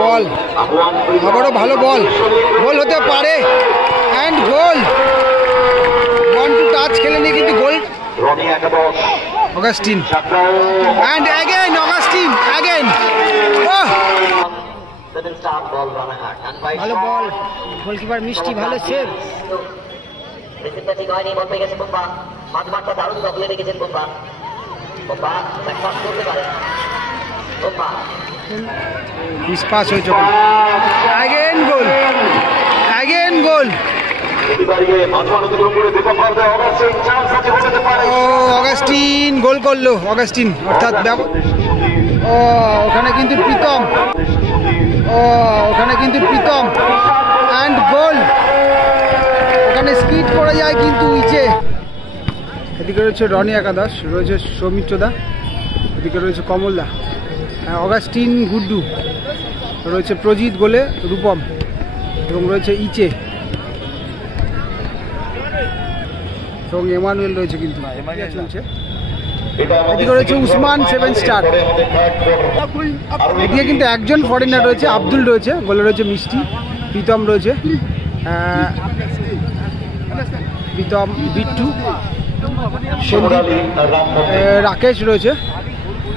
বল, আবারও ভালো বল, গোল হতে পারে অ্যান্ড গোল। 1-2 টাচ খেলে নিয়ে কিন্তু goal Augustine and again Augustine again. ভালো বল, গোলকিপার মিষ্টি ভালো সেভ। মিসপাস হয়েছে, অ্যাগেন গোল, অ্যাগেন গোল। ও অগাস্টিন গোল করলো, অগাস্টিন অর্থাৎ ওখানে কিন্তু প্রীতম, ওখানে কিন্তু প্রীতম অ্যান্ড গোল। ওখানে স্কিড করে যায় কিন্তু ইচে। এদিকে রয়েছে রনি একাদশ, রয়েছে সৌমিত্রদা, এদিকে রয়েছে কমলদা, অগাস্টিন গুড্ডু, রয়েছে প্রজিৎ গোলে রূপম এবং রয়েছে ইচে এবং এমানুয়েল রয়েছে কিন্তু চলছে। এদিকে রয়েছে উসমান 7 স্টার। এদিকে কিন্তু একজন ফরেনার রয়েছে, আব্দুল রয়েছে, গোলে রয়েছে মিষ্টি, প্রীতম রয়েছে, প্রীতম, বিট্টু, সন্দীপ, রাকেশ রয়েছে।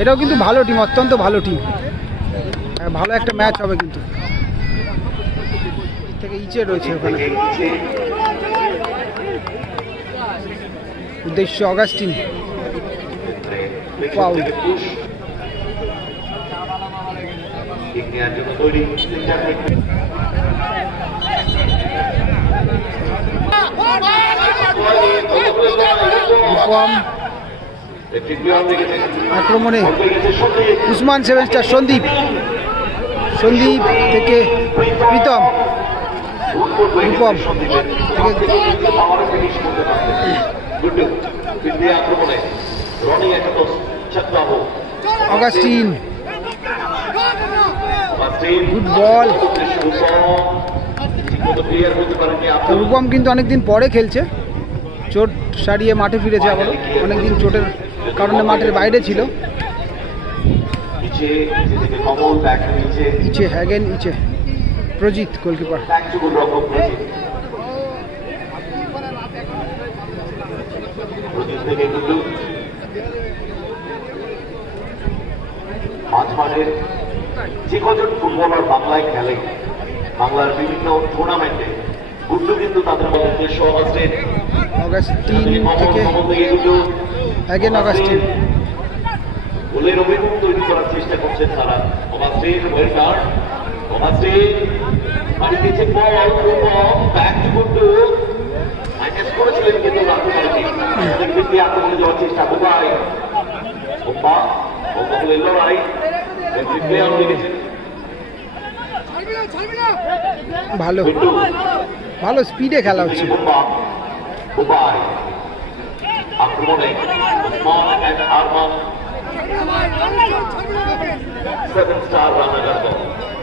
এটাও কিন্তু ভালো টিম, অত্যন্ত ভালো টিম, ভালো একটা ম্যাচ হবে কিন্তু। থেকে ইচে রয়েছে ওখানে, উদ্দেশ্য অগাস্টিন, ফাউল। আক্রমণে উসমান 7 স্টার, সন্দীপ, সন্দীপ থেকে প্রীতম, রূপম, অগাস্টিন, গুড বল। রূপম কিন্তু অনেকদিন পরে খেলছে, চোট সারিয়ে মাঠে ফিরেছে আবারও, অনেকদিন চোটের কারণে মাঠের বাইরে ছিল। ইচে, হ্যাগেন ইচে, প্রজিৎ গোলকিপার। মাঝমাঠের যে কজন ফুটবলার বাংলায় খেলে, বাংলার বিভিন্ন টুর্নামেন্টে, গুড্ডু কিন্তু তাদের মধ্যে অগাস্টিন থেকে অ্যাগেন অগাস্টিন। গোলের অভিমুখ তৈরি করার চেষ্টা করছেন তারা। অগাস্টিন ওয়েলডার, অগাস্টিন বাড়ি দিয়েছে বল, ব্যাক টু গুড্ডু, মাইনাস করেছিলেন কিন্তু রাখতে পারেনি। আক্রমণে যাওয়ার চেষ্টা, বোবাই, বোবা, বোবাগুলের লড়াই, ভালো ভালো স্পিডে খেলা হচ্ছে। আক্রমণে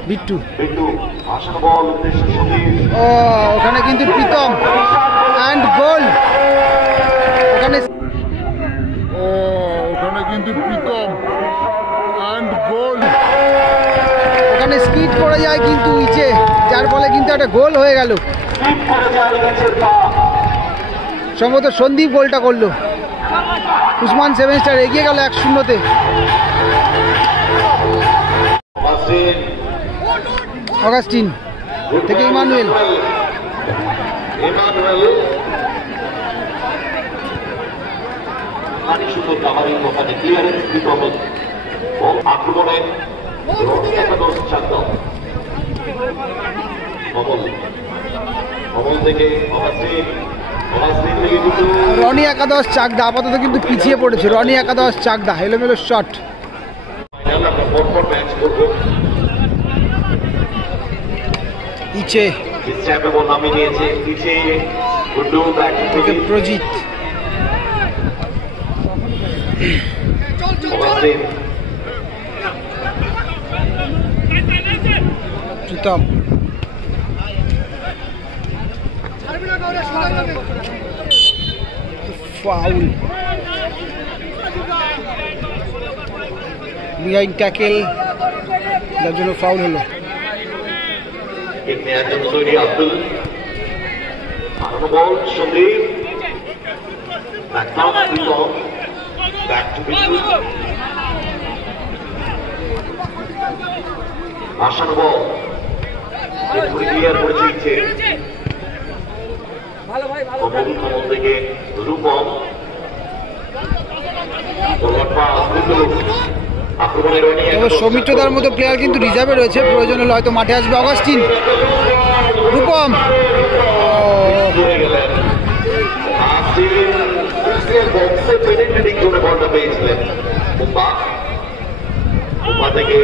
বিট্টু, ও ওখানে কিন্তু প্রীতম অ্যান্ড গোল। ওখানে কিন্তু প্রীতম অ্যান্ড গোল। ওখানে স্কিড করে যায় কিন্তু ইচে, যার ফলে কিন্তু একটা গোল হয়ে গেল। সম্ভবত সন্দীপ গোলটা করলো। উসমান 7 স্টার এগিয়ে গেল 1-0-তে। অগাস্টিন থেকে ইমানুয়েল, আক্রমণে রনি একাদশ চাকদা আপাতত কিন্তু পিছিয়ে পড়েছে। রনি একাদশ চাকদা, এলোমেলো শট। ইচে নামিয়ে নিয়েছে Prajith, Pritam, foul, behind tackle, যার জন্য ফাউল হলো। কিক নেওয়ার জন্য তৈরি আব্দুল। আরো ball Sandeep, back to Bittu, আসানো বল ক্লিয়ার করেছে ইচ্ছে কমল থেকে রূপম। সৌমিত্রদার মতো প্লেয়ার কিন্তু রিজার্ভে রয়েছে, প্রয়োজন হলে হয়তো মাঠে আসবে অগাস্টিন। রূপম বলটা পেয়েছিলেন থেকে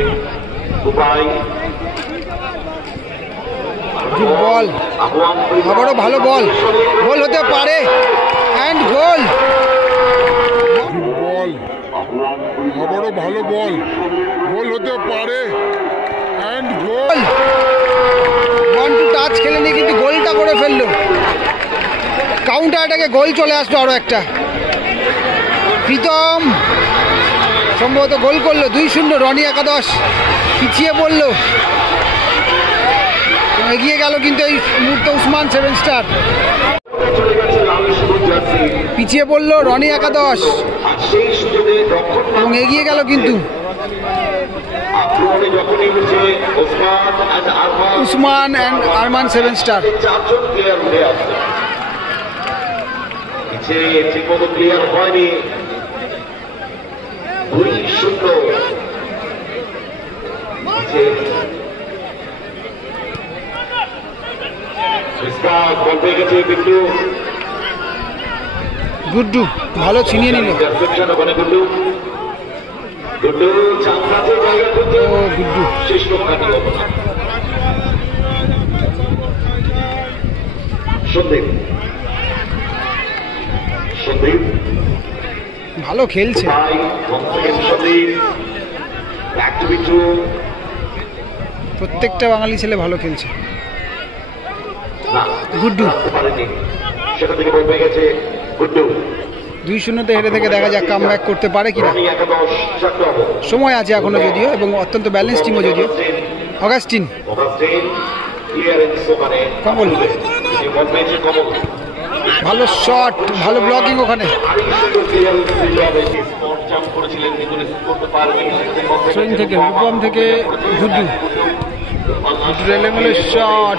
বল, আবারও ভালো বল, গোল হতে পারে অ্যান্ড গোল। বল, আবারও ভালো বল, গোল হতে পারে and goal. One to touch খেলে নিয়ে কিন্তু গোলটা করে ফেললো। কাউন্টার অ্যাটাকে গোল চলে আসলো আরো একটা। প্রীতম সম্ভবত গোল করলো, 2-0। রনি একাদশ পিছিয়ে পড়লো, এগিয়ে গেল কিন্তু এই মুহূর্তে উসমান 7 স্টার। পিছিয়ে পড়লো রনি একাদশ এবং এগিয়ে গেল কিন্তু উসমান অ্যান্ড আরমান 7 স্টার। ঠিকমতো ক্লিয়ার হয়নি, 2-0। গুড্ডু ভালো ছিনিয়ে নিল। গুড্ডু শেষ সন্দীপ ভালো খেলছে। প্রত্যেকটা বাঙালি ছেলে ভালো খেলছে। গুড্ডু সেটা থেকে বল পেয়ে গেছে গুড্ডু। 2-0 হেরে থেকে দেখা যাক কামব্যাক করতে পারে কিনা। সময় আছে এখনো যদিও, এবং অত্যন্ত ব্যালেন্স টিমও যদিও। অগাস্টিন, কমল ভালো শট, ভালো ব্লকিং ওখানে। ট্রেন থেকে রূপম থেকে গুড্ডু, রেলেমেলের শট।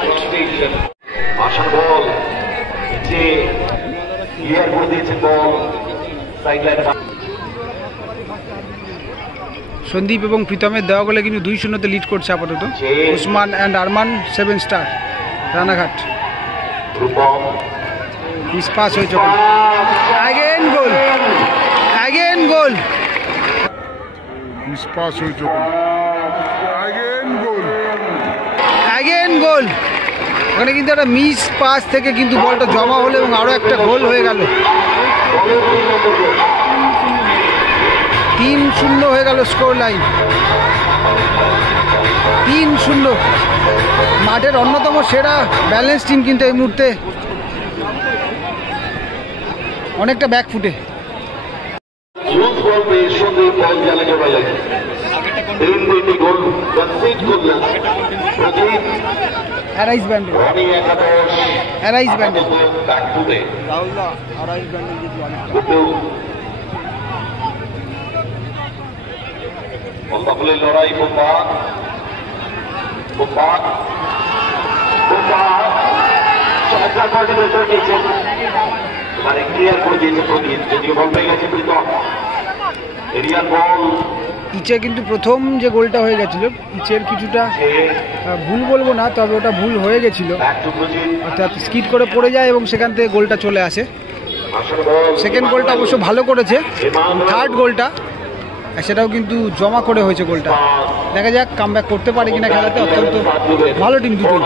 বল ক্লিয়ার করে দিয়েছে বল সাইডলাইন। সন্দীপ এবং প্রীতমের দেওয়া গোলে কিন্তু 2-0 লিড করছে আপাতত Usman and Arman 7 star Ranaghat. Miss pass হয়েছে, again goal, again goal, miss pass হয়েছে, অ্যাগেন গোল, অ্যাগেন গোল। ওখানে কিন্তু একটা মিস পাস থেকে কিন্তু বলটা জমা হলো এবং আরো একটা গোল হয়ে গেল। 3-0 হয়ে গেল স্কোর লাইন, 3-0। মাঠের অন্যতম সেরা ব্যালেন্স টিম কিন্তু এই মুহূর্তে অনেকটা ব্যাক ফুটে। অ্যারাইজ ব্যান্ডেল, অ্যারাইজ ব্যান্ডেল, লড়াই মানে ক্লিয়ার করে দিয়েছে প্রদীপ, যদিও বল পেয়ে গেছে প্রীতম। এরিয়াল বল। ইচে কিন্তু প্রথম যে গোলটা হয়ে গেছিল, ইচের কিছুটা ভুল বলবো না, তবে ওটা ভুল হয়ে গেছিল, অর্থাৎ স্কিড করে পড়ে যায় এবং সেখান থেকে গোলটা চলে আসে। সেকেন্ড গোলটা অবশ্য ভালো করেছে, থার্ড গোলটা সেটাও কিন্তু জমা করে হয়েছে গোলটা। দেখা যাক কামব্যাক করতে পারে কিনা খেলাতে। অত্যন্ত ভালো টিম দুটো,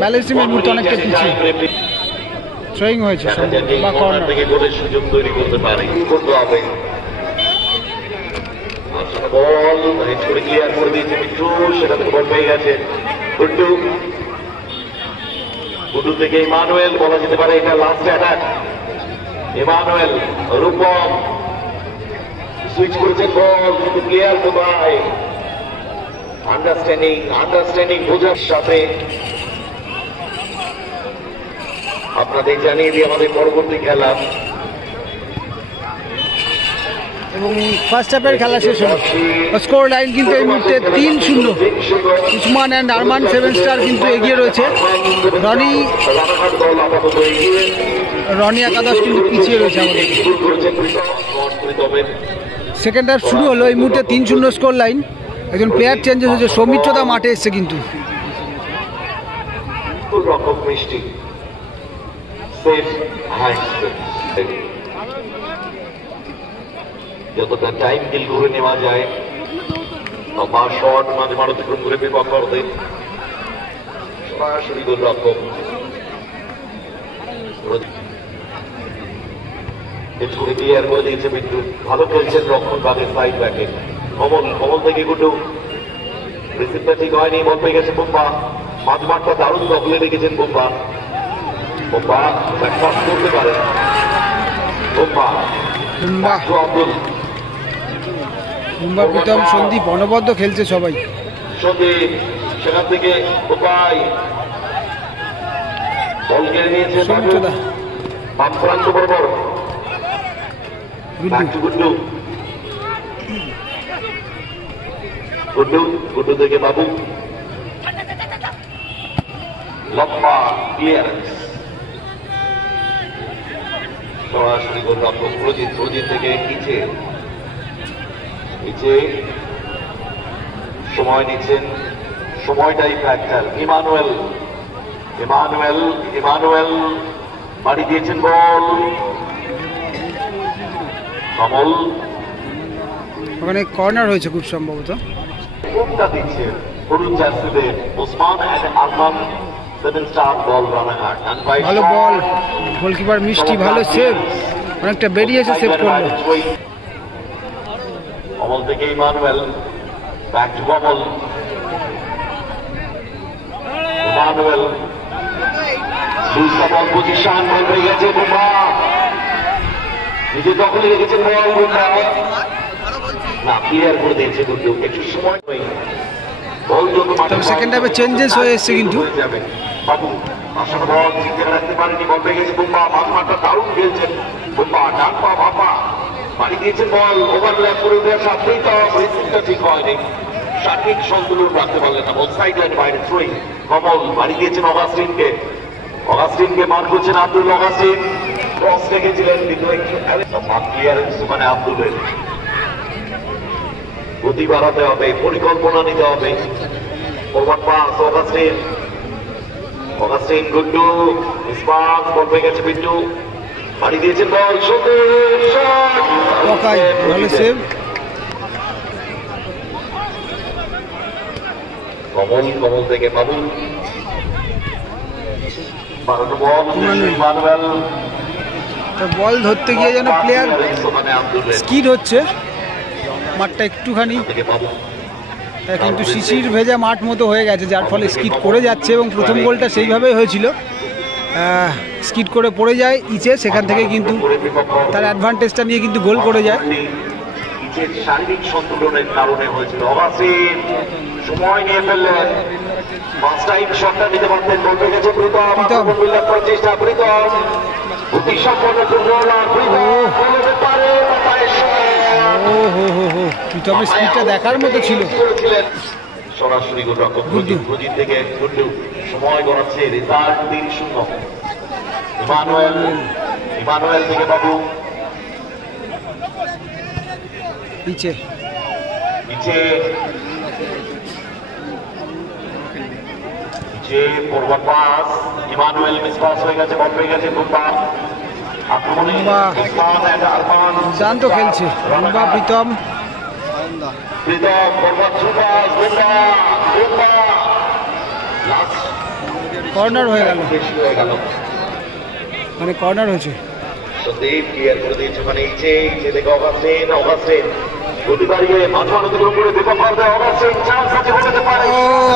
ব্যালেন্স টিমের মুহূর্তে অনেকটা পিছিয়ে। থ্রোয়িং হয়েছে বা কর্নার। সুযোগ তৈরি করতে পারে, করতে হবে। বল হেড করে ক্লিয়ার করে দিয়েছে মিঠু, সেটা থেকে বল পেয়ে গেছে গুড্ডু। গুড্ডু থেকে ইমানুয়েল, বলা যেতে পারে এটা last attack. Emmanuel, Rupam switch করেছেন বল, কিন্তু ক্লিয়ার কোথায়? আন্ডারস্ট্যান্ডিং বোঝার সাথে আপনাদের জানিয়ে দিই আমাদের পরবর্তী খেলা এবং ফার্স্ট হাফের খেলা শেষ হলো। স্কোর লাইন কিন্তু এই মুহূর্তে 3-0। উসমান অ্যান্ড আরমান 7 স্টার কিন্তু এগিয়ে রয়েছে। রনি একাদশ কিন্তু পিছিয়ে রয়েছে আমাদের। সেকেন্ড হাফ শুরু হলো, এই মুহূর্তে 3-0 স্কোর লাইন। একজন প্লেয়ার চেঞ্জেস হয়েছে, সৌমিত্রদা মাঠে এসছে কিন্তু। যতটা টাইম কিল করে নেওয়া যায় বা শট মাঝে মাঝে অতিক্রম করে বিপক্ষ করতে সরাসরি গোলরক্ষক ক্লিয়ার করে দিয়েছে বিদ্যু। ভালো খেলছেন রক্ষণ ভাগের সাইড ব্যাকে কমল থেকে গুড্ডু, রিসিভটা ঠিক হয়নি, বল পেয়ে গেছে বুম্বা। মাঝমাঠটা দারুণ দখলে রেখেছেন বুম্বা ব্যাকপাস করতে পারেন বুম্বা প্রীতম সন্দীপ অনবদ্য খেলছে সবাই। সন্দীপ সেখান থেকে উপায় বল কেড়ে নিয়েছে বাম প্রান্ত বরাবর গুড্ডু থেকে বাবু লম্বা ক্লিয়ারেন্স সরাসরি গোলরক্ষক প্রজিত থেকে নিচে সময় নিচ্ছেন, সময়টাই ফ্যাক্টর। ইমানুয়েল বাড়ি দিয়েছেন বল, কমল ওখানে কর্নার হয়েছে খুব সম্ভবত। কোনটা দিচ্ছে হলুদ জার্সিতে ওসমান এন্ড আরমান 7 স্টার বল রানাঘাট। ভালো বল, গোলকিপার মিষ্টি ভালো সেভ, অনেকটা বেরিয়েছে সেভ করলো। কমল থেকে ইমানুয়েল, ব্যাক টু কমল। দুইটা বল পজিশন, বল হয়ে গেছে বুম্বা, নিজে দখলে রেখেছেন বল বুম্বা, না ক্লিয়ার করে দিয়েছে কিন্তু একটু সময় বল যত তবে সেকেন্ড হাফে চেঞ্জেস হয়ে এসছে কিন্তু। বাবু আসলে বল ঠিক জায়গায় রাখতে পারেনি, বল পেয়ে গেছে বুম্বা। মাঝমাঠটা দারুণ খেলছেন বুম্বা, ডান পা বাপা বাড়ি দিয়েছেন বল, ওভারল্যাপ করে দেওয়ার সাথেই তো রিসিভটা ঠিক হয়নি, সঠিক সন্তুলন রাখতে পারলেন না, বল সাইড লাইন বাইরে থ্রোয়িং। কমল বাড়ি দিয়েছেন অগাস্টিনকে মার করছেন আব্দুল। অগাস্টিন ক্রস রেখেছিলেন কিন্তু একটু ক্লিয়ারেন্স মানে আব্দুলের। গতি বাড়াতে হবে, পরিকল্পনা নিতে হবে। ফরওয়ার্ড পাস অগাস্টিন গুড্ডু মিসপাস, বল পেয়ে গেছে বিট্টু, বাড়ি দিয়েছেন বল, ভালো সেভ। কমল থেকে বাবু, বল ধরতে গিয়ে যেন প্লেয়ার স্কিড হচ্ছে, মাঠটা একটুখানি কিন্তু শিশির ভেজা মাঠ মতো হয়ে গেছে, যার ফলে স্কিড করে যাচ্ছে। এবং প্রথম গোলটা সেইভাবেই হয়েছিল, স্কিড করে পড়ে যায় ইচে, সেখান থেকে কিন্তু তার অ্যাডভান্টেজটা নিয়ে কিন্তু গোল করে যায়। শারীরিক সন্তুলনের কারণে হয়েছিল। অবাসিন সময় নিয়ে ফেললেন, ফার্স্ট টাইম শটটা নিতে পারতেন, বল পেয়ে গেছে প্রীতম, চেষ্টা প্রীতম, অতি সম্পন্ন ফুটবলার প্রীতমের স্পিডটা দেখার মতো ছিল। সরাসরি গোলরক্ষক প্রজিত থেকে গুড্ডু, সময় গড়াচ্ছে, রেজাল্ট 3-0। ইমানুয়েল থেকে বাবু, নিচে ফরওয়ার্ড পাস, ইমানুয়েল মিসপাস হয়ে গেছে, বল পেয়ে গেছে বুম্বা। আক্রমণে জানতো খেলছে বুম্বা, প্রীতম ফরওয়ার্ড সুপাস বুম্বা, কর্নার হয়ে গেল, মানে কর্নার হয়েছে। সন্দীপ ক্লিয়ার করে দিয়েছে, মানে ইচ্ছে থেকে অগাস্টিন গতি বাড়িয়ে মাঝমাঠ অতিক্রম করে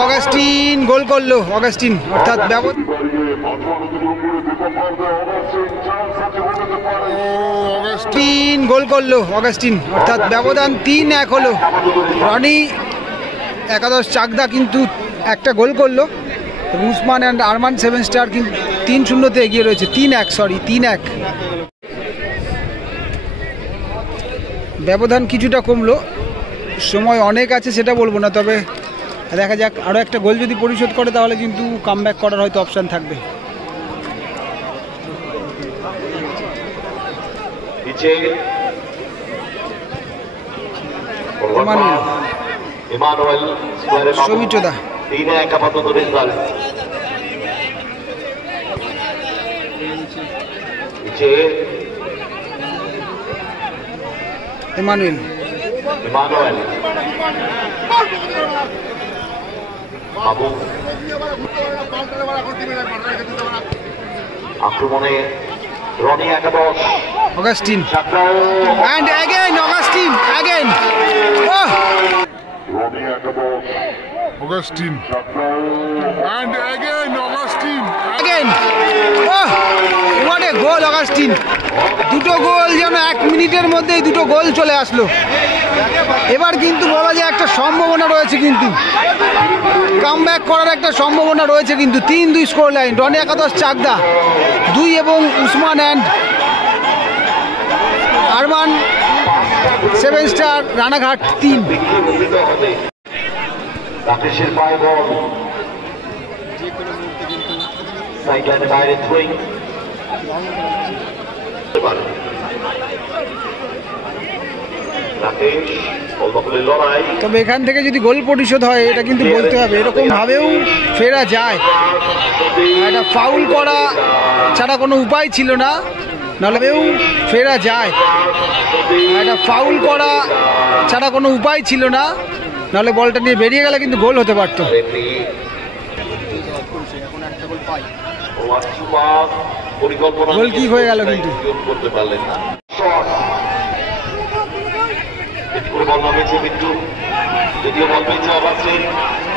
অগাস্টিন গোল করলো, অগাস্টিন অর্থাৎ গোল করলো অগাস্টিন, অর্থাৎ ব্যবধান 3-1 হলো। রনি একাদশ চাকদা কিন্তু একটা গোল করলো। উসমান অ্যান্ড আরমান 7 স্টার কিন্তু 3-0 এগিয়ে রয়েছে। 3-1 ব্যবধান কিছুটা কমলো, সময় অনেক আছে সেটা বলবো না, তবে দেখা যাক আরও একটা গোল যদি পরিশোধ করে তাহলে কিন্তু কামব্যাক করার হয়তো অপশান থাকবে। সৌমিত্রদা ইমানুয়েল আক্রমণে রনি একাদশ Augustine and again Augustine again Augustine and again Augustine what a goal Augustine, দুটো গোল যেন 1 মিনিটের মধ্যেই দুটো গোল চলে আসলো। এবার কিন্তু বলা যায় একটা সম্ভাবনা রয়েছে, কিন্তু কামব্যাক করার একটা সম্ভাবনা রয়েছে কিন্তু। 3-2 স্কোর লাইন, রনি একাদশ চাকদা 2 এবং উসমান অ্যান্ড আরমান 7 স্টার রানাঘাট 3। রাকেশের পায়ে বল, সাইডলাইনের বাইরে থ্রোয়িং। রাকেশ বলের লড়াই, তবে এখান থেকে যদি গোল পরিশোধ হয় এটা কিন্তু বলতে হবে, এরকম ভাবেও ফেরা যায়। এটা ফাউল করা ছাড়া কোনো উপায় ছিল না, নাহলেও ফেরা যায়। এটা ফাউল করা ছাড়া কোনো উপায় ছিল না, নাহলে বলটা নিয়ে বেরিয়ে গেলে কিন্তু গোল হতে পারতো। গোল কি হয়ে গেল কিন্তু করতে পারলেন না।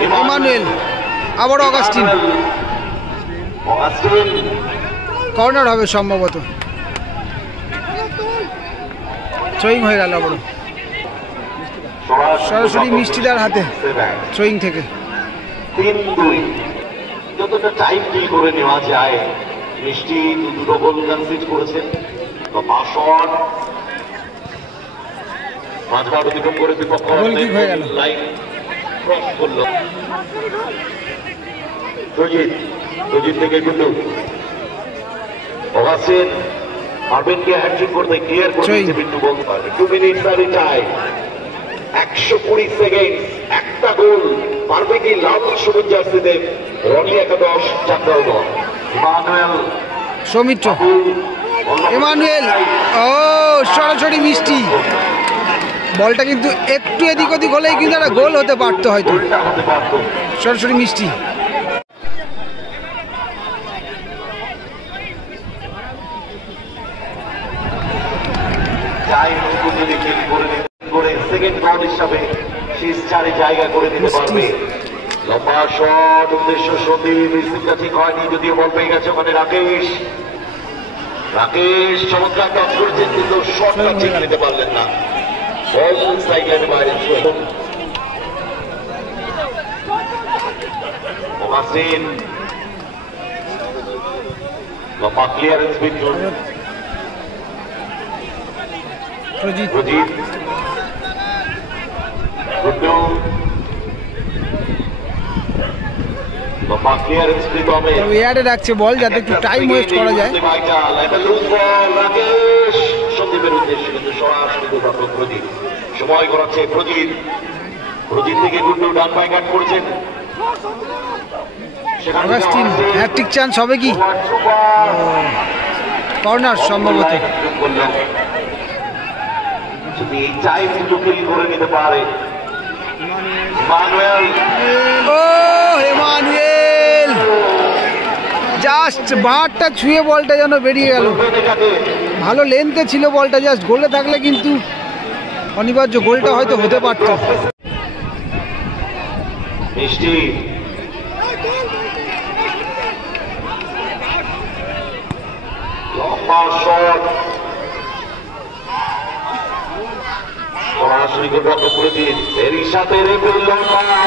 ইমানুয়েল আবার অগাস্টিন, কর্নার হবে সম্ভবত, থ্রোয়িং হয়ে গেল আবারও সরাসরি মিষ্টিদার হাতে থ্রোয়িং থেকে। 3-2 যতটা টাইম কিল করে নেওয়া যায়। মিষ্টি দুটো গোল কনসিড করেছেন, তো পাশন মাঝমাঠ অতিক্রম করে বিপক্ষ লাইন ক্রস করলো। রজিত থেকে গুড্ডু অগাস্টিন আরবেনকে হ্যাট্রিক করতে ক্লিয়ার করে দিয়েছে বিট্টু বলতে পারবে। 2 মিনিটস আর টাইম, 120 সেকেন্ড, একটা গোল পারবে কি লাল সবুজ জার্সিতে রনি একাদশ চাকদার দল। ইমানুয়েল সৌমিত্র, ইমানুয়েল সরাসরি মিষ্টি, বলটা কিন্তু একটু এদিক ওদিক হলেই কিন্তু একটা গোল হতে পারতো হয়তো। সরাসরি মিষ্টি সেকেন্ড গড হিসাবে শেষ 4 জায়গা করে দিতে পারবে। লম্বা শট, উদ্দেশ্য সন্দীপ, রিসিভটা ঠিক হয়নি, যদিও বল পেয়ে গেছে ওখানে রাকেশ চমৎকার কাজ করেছেন, কিন্তু শটটা ঠিক নিতে পারলেন না। বল সাইডলাইনের বাইরে অগাস্টিন, লম্বা ক্লিয়ারেন্স বিট্টু, রজিত গুড্ডু, লম্বা ক্লিয়ারেন্স প্রীতমে এয়ারে রাখছে বল যাতে একটু টাইম ওয়েস্ট করা যায়। রাকেশ সন্দীপের উদ্দেশ্যে কিন্তু সরাসরি প্রদীপ সময় করাচ্ছে। প্রদীপ থেকে গুড্ডু ডান পায়ে কাট করেছেন। অগাস্টিন হ্যাট্রিক চান্স হবে কি? কর্নার সম্ভবত। যদি এই টাইম কিন্তু কিল করে নিতে পারে ইমানুয়েল, জাস্ট বারটা ছুঁয়ে বলটা যেন বেরিয়ে গেল। ভালো লেন্থে ছিল বলটা, জাস্ট গোলে থাকলে কিন্তু অনিবার্য গোলটা হয়তো হতে পারত। মিষ্টি লম্বা শট, সরাসরি গোল রক্ষক করেছেন এরই সাথে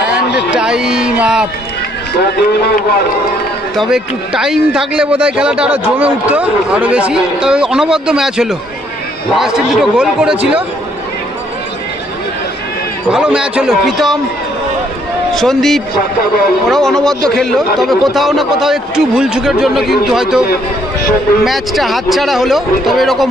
অ্যান্ড টাইম আপ। তবে একটু টাইম থাকলে বোধহয় খেলাটা আরো জমে উঠতো আরো বেশি। তবে অনবদ্য ম্যাচ হলো, লাস্ট দুটো গোল করেছিল, ভালো ম্যাচ হলো। প্রীতম, সন্দীপ ওরাও অনবদ্য খেললো, তবে কোথাও না কোথাও একটু ভুল চুকের জন্য কিন্তু হয়তো ম্যাচটা হাতছাড়া হলো। তবে এরকম